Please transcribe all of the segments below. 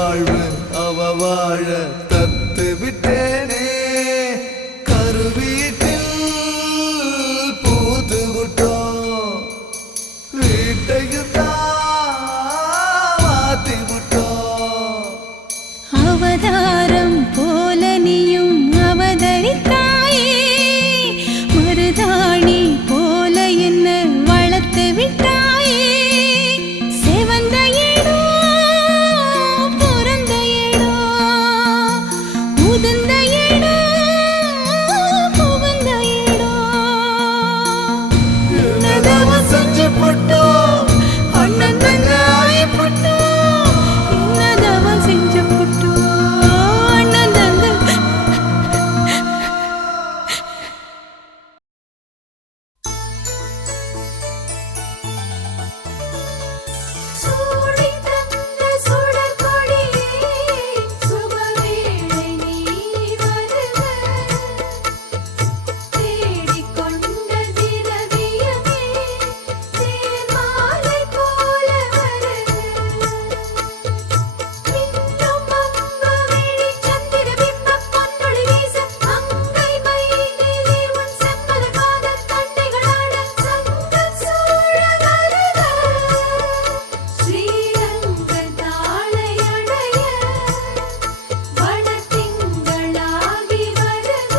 வாழ்வு அவ வாழ தத்து விட்டேனே கருவீட்டில் பூத்து விட்டோம் வீட்டையும் மாத்தி விட்டோம் அவதாரம் போல நீயும் அவதரித்தாயே மருதாணி போல என்ன வளர்த்து விட்டாயே செவந்த இடம் பிறந்த இடம் உதிர்ந்த இடம் புகுந்த இடம் என்னதவ செஞ்சு போட்டோம் அண்ணன் தங்க ஆயப்பட்டோம் என்னதவன் செஞ்சு புட்டோ அண்ணன் தங்க சூடி தந்த சுடர்கொடியே சுபவேளை நீ வருக தேடிக்கொண்ட திரவியமே தேர்மாலை போல வருக மின்னும் மங்கவெளி சந்திர பிம்பம் பொன்னொளி வீச மங்கை மைதிலி உன் செம்மல காதல் தண்டைகளாட சங்கம் சூழ வருக ஸ்ரீரங்க தாளையடைய வனத்திங்களாகி வருக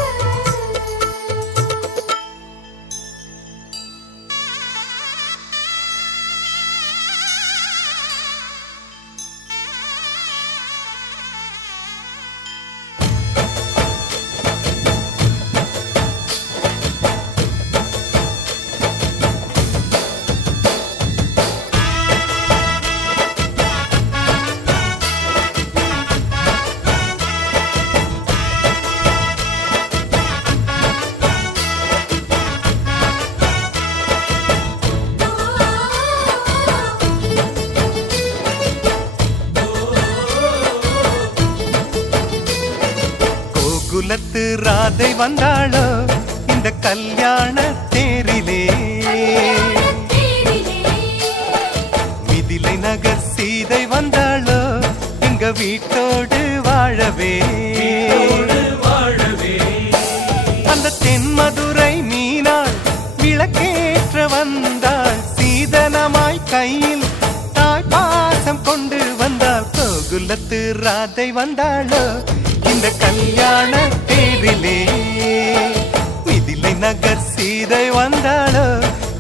கோகுலத்து ராதை வந்தாளோ இந்த கல்யாண தேரிலே மிதிலை நகர் சீதை வந்தாளோ எங்க வீட்டோடு வாழவே அந்த தென்மதுரை மீனாள் விளக்கேற்ற வந்தாள் சீதனமாய் கையில் தாய் பாசம் கொண்டு வந்தாள் கோகுலத்து ராதை வந்தாளோ இந்த கல்யாண தேரிலே மிதிலை நகர் சீதை வந்தாளோ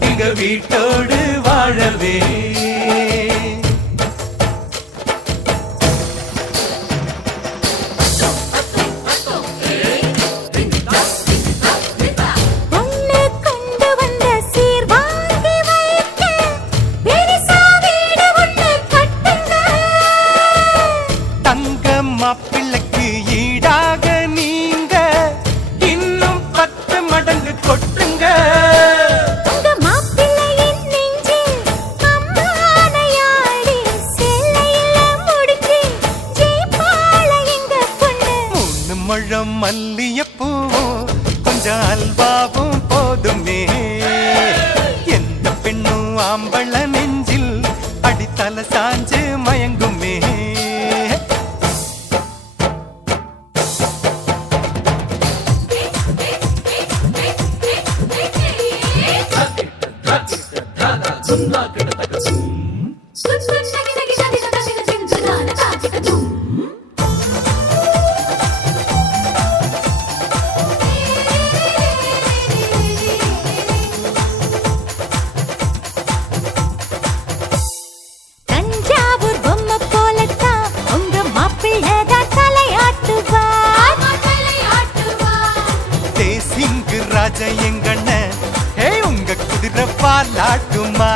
எங்க வீட்டோடு வாழவே பொண்ணு கொண்டு வந்த சீர் வாங்கி வைக்க பெரிசா வீடு ஒண்ணு கட்டுங்க தங்க மாப்பிள்ளைக்கு ஈடாக நீங்க இன்னும் 10 மடங்கு கொட்டுங்க உங்க மாப்பிள்ளையின் நெஞ்சில் அம்மானையாடி சேலையில முடிச்சு ஜெய்பால எங்க பொண்ணு 3 முழம் மல்லியப்பூவும் கொஞ்சம் அல்வாவும் போதுமே எந்த பெண்ணும் ஆம்பள நெஞ்சில் அடித்தல சாஞ்சு மயங்குமே தஞ்சாவூர் பொம்மை போலத்தான் உங்க மாப்பிள்ளைதான் தலையாட்டுவார் தேசிங்கு ராஜா எங்கண்ண ஹே உங்க குதிரை பாலாட்டுமா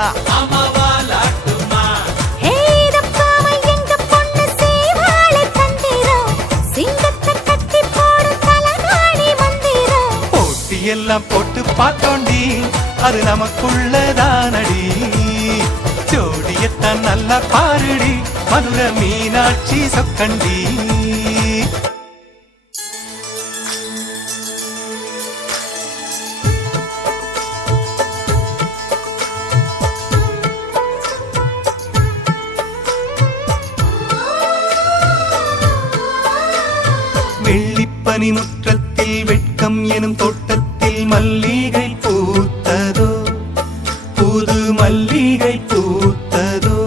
ஹே இதப்பாவை எங்க பொண்ணு செய்வாளே தந்திரம் சிங்கத்தை கட்டி போடும் தலகாணி மந்திரம் போட்டியெல்லாம் போட்டு பார்த்தோண்டி அது நமக்குள்ளதானடி ஜோடியத்தான் நல்லா பாருடி மதுரை மீனாட்சி சொக்கண்டி பனிமுற்றத்தில் வெட்கம் எனும் தோட்டத்தில் மல்லிகை பூத்ததோ, புது மல்லிகை பூத்ததோ.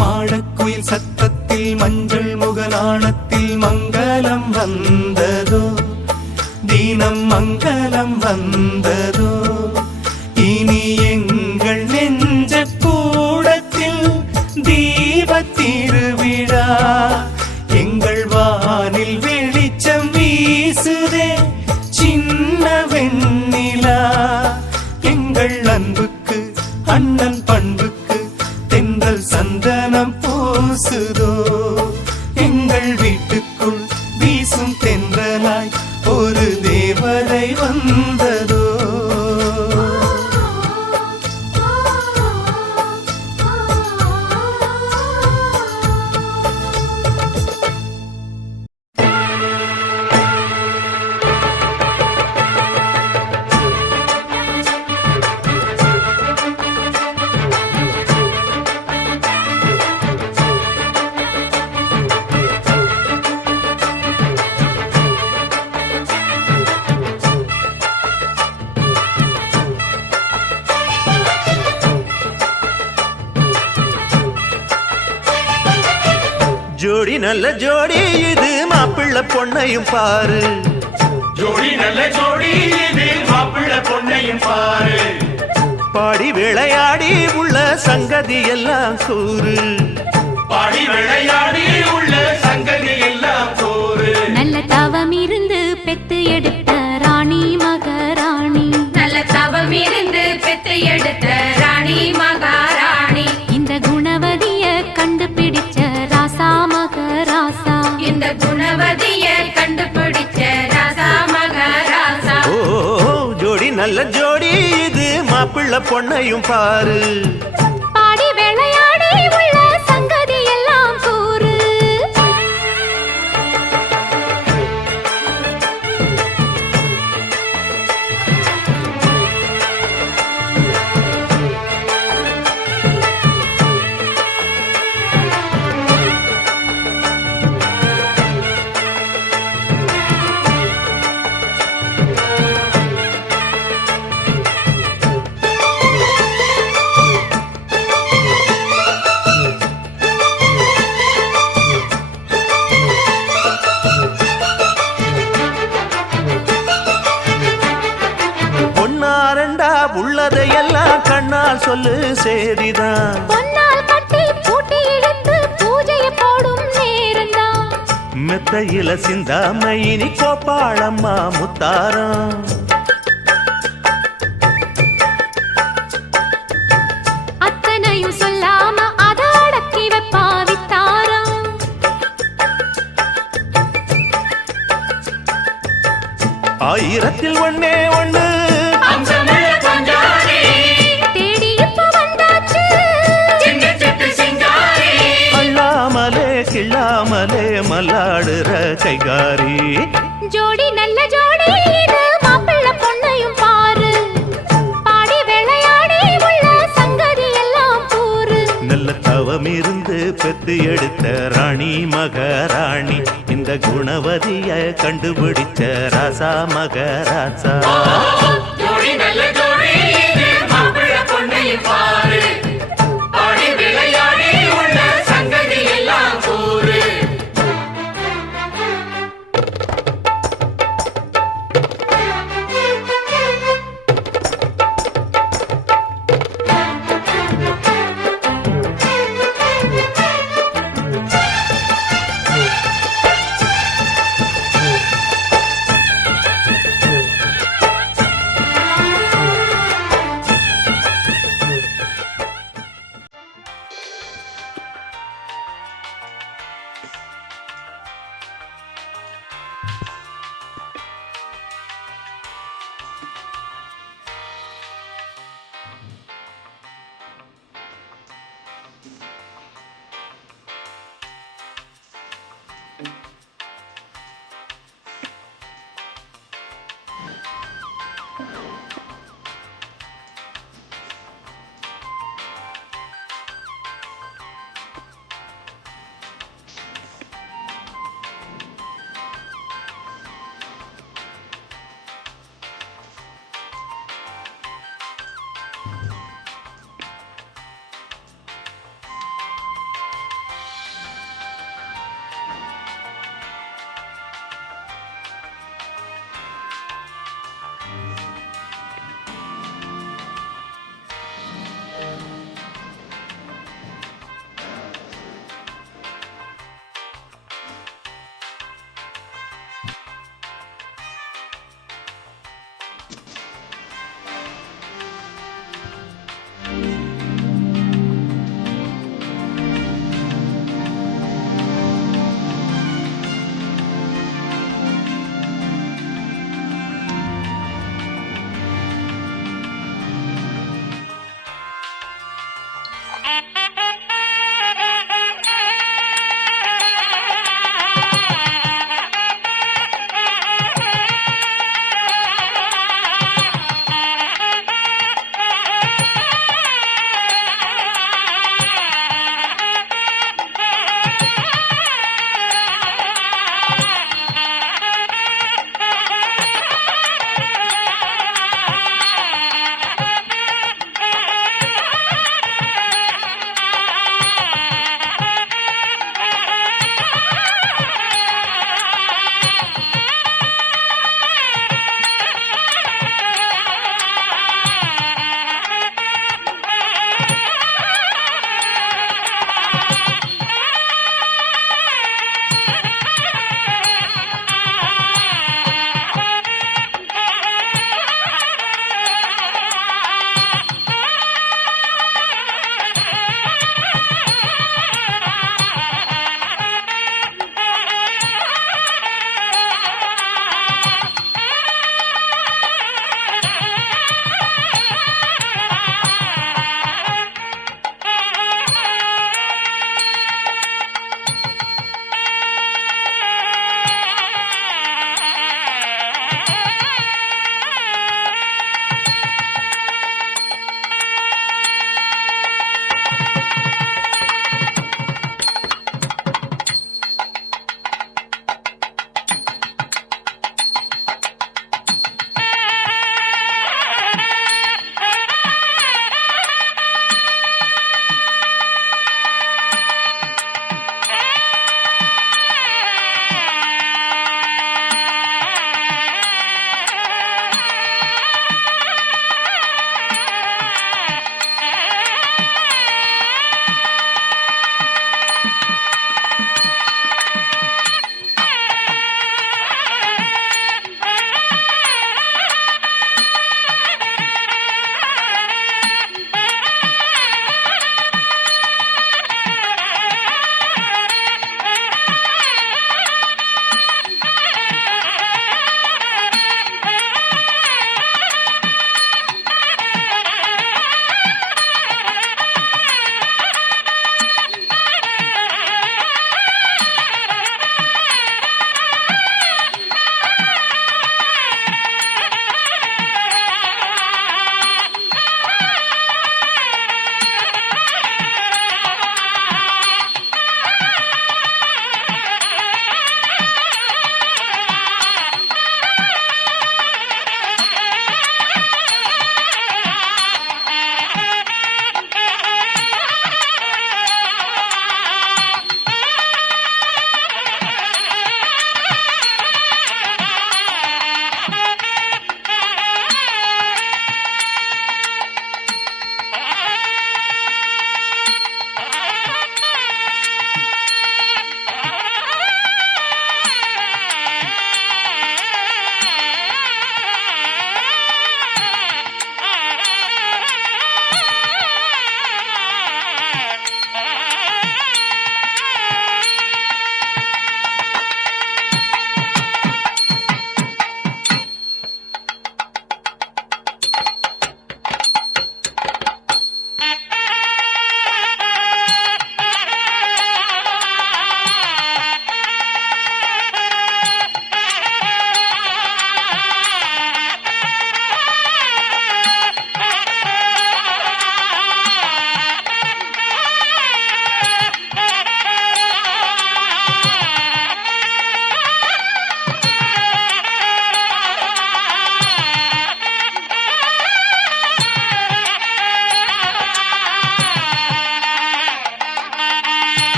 மாடக்குயில் சத்தத்தில் மஞ்சள் முகநாணத்தில் மங்களம் வந்ததோ, தினம் மங்களம் வந்ததோ. இனி எங்கள் நெஞ்ச கூடத்தில் தீப திருவிழா, எங்கள் வானில் வெளிச்சம் வீசுதே சின்ன வெண்ணிலா. எங்கள் அன்புக்கு அண்ணன் பண்புக்கு தென்றல் சந்தனம் பூசுதோ, எங்கள் வீட்டுக்குள் வீசும் தென்றலாய் ஒரு தேவதை வந்ததோ. ஜோடி நல்ல ஜோடி இது மாப்பிள்ளை பொண்ணையும் பாரு, ஜோடி நல்ல ஜோடி இது மாப்பிள்ளை பொண்ணையும் பாரு. பாடி விளையாடி உள்ள சங்கதி எல்லாம் கூறு, பாடி விளையாடி உள்ள சங்கதி எல்லாம் கூறு. நல்ல தவம் இருந்து பெத்து எடுத்த ராணி மகாராணி, நல்ல தவம் இருந்து பெற்று எடுத்த ராணி மகாராணி. இந்த குணவதிய கண்டுபிடிச்ச ராசா மகராசா, இந்த குணவதிய கண்டுபிடிச்ச ராசா மகாராசா. ஓ ஜோடி நல்ல ஜோடி இது மாப்பிள்ளை பொண்ணையும் பாரு. பாடி விளையாடி உள்ள சங்கதி எல்லாம் கூறு. பொன்னாரண்டா உள்ளதையெல்லாம் கண்ணால் சொல்லு சேதிதான், பொன்னால் கட்டி பூட்டி இழுத்து பூஜையை போடும் நேரம்தான். மெத்தையில சிந்தாம இனி கோப்பாளம்மா முத்தாரம். அத்தனையும் சொல்லாம அத அடக்கி வைப்பா வித்தாரம். ஆயிரத்தில் ஒண்ணே ஒண்ணு அம்சமுள்ள கொஞ்சாரி, தேடி இப்ப வந்தாச்சு. சின்ன சிட்டு சிங்காரி. அள்ளாமலே கிள்ளாமலே மல்லாடுற கைகாரி. ஜோடி நல்ல ஜோடி இது மாப்பிள்ளை பொண்ணையும் பாரு. பாடி விளையாடி உள்ள சங்கதி எல்லாம் கூறு. நல்ல தவம் இருந்து பெத்து எடுத்த ராணி மகாராணி, இந்த குணவதிய கண்டுபிடிச்ச ராசா மகராசா. ஜோடி நல்ல ஜோடி இது மாப்பிள்ளை பொண்ணையும் பாரு. பாடி விளையாடி உள்ள சங்கதி எல்லாம் கூறு.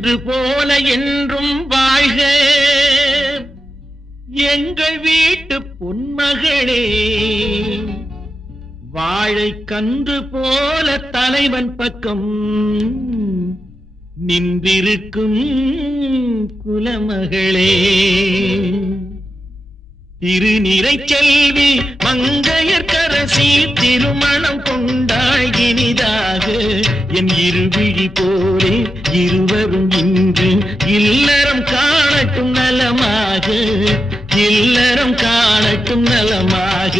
என்று போல என்றும் வாழ்க எங்கள் வீட்டு பொன்மகளே. வாழை கன்று போல தலைவன் பக்கம் நின்றிருக்கும் குலமகளே. திருநிறை செல்வி மங்கையர்க்கரசி திருமணம் கொண்டாள் இனிதாக. என் இருவிழி போலே இருவரும் இன்று இல்லறம் காணட்டும் நலமாக, இல்லறம் காணட்டும் நலமாக.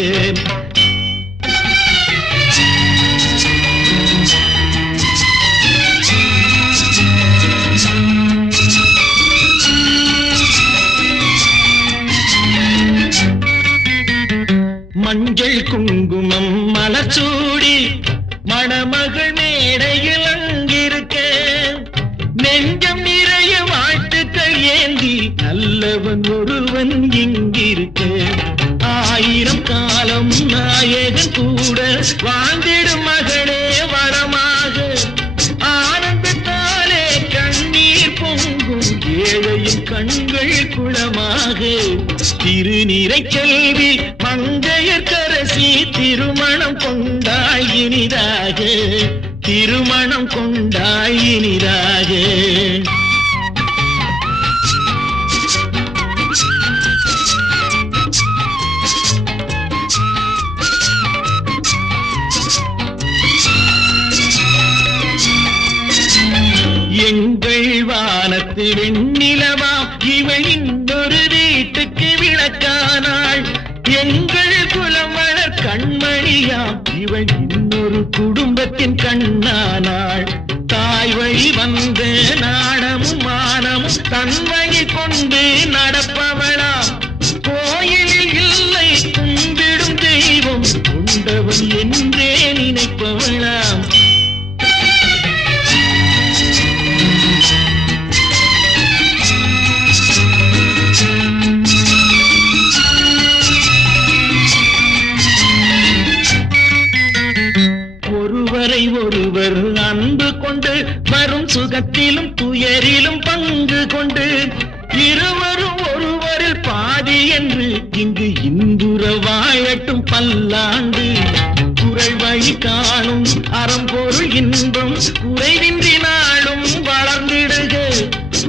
மஞ்சள் குங்குமம் மலச்சூடி மணமகள் மேடையில் அங்கிருக்க நெஞ்சம் நிறைய வாழ்த்துக்கள் ஏந்தி நல்லவன் ஒருவன் இங்கிருக்க. 1000 காலம் நாயகன் கூட வாழ்ந்திடும் மகளே வளமாக. ஆனந்தத்தாலே கண்ணீர் பொங்கும் ஏழையின் கண்கள் குளமாக. திருநிறை செல்வி மங்கையர்க்கரசி திருமணம் கொண்டாள் இனிதாக, திருமணம் கொண்டாள் இனிதாக. எங்கள் வானத்து வெண்ணிலவா இவள் இன்னொரு வீட்டுக்கு விளக்கானாள். எங்கள் குலமலர் கண்மணியாம் இவள் இன்னொரு குடும்பத்தின் கண்ணானாள். தாய் வழி வந்த நாணமும் மானமும் தன் வழி கொண்டு நடப்பவளாம். கோயிலில் இல்லை கும்பிடும் தெய்வம் கொண்டவன் என்றே நினைப்பவளாம். ஒருவர் அன்பு கொண்டு வரும் சுகத்திலும் துயரிலும் பங்கு கொண்டு இருவரும் ஒருவரில் பாதி என்று இங்கு இன்புற வாழட்டும் பல்லாண்டு. குறை வழி காணும் அறம்பொருள் இன்பம் குறைவின்றி நாளும் வளர்ந்திடுக.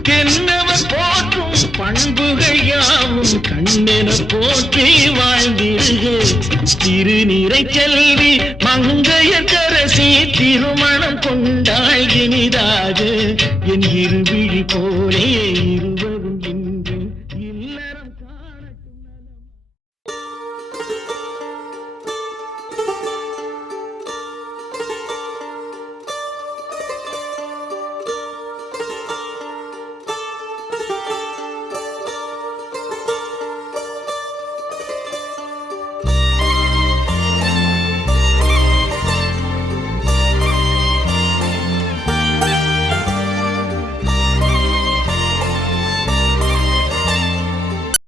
கென்னவர் போற்றும் பண்புகள் யாவும் கண்ணென போற்றி வாழ்ந்திடுக. திருநிறை செல்வி மங்கையர்க்கரசி திருமணம் கொண்டாள் இனிதாக. என் இருவிழி போலே இருவர்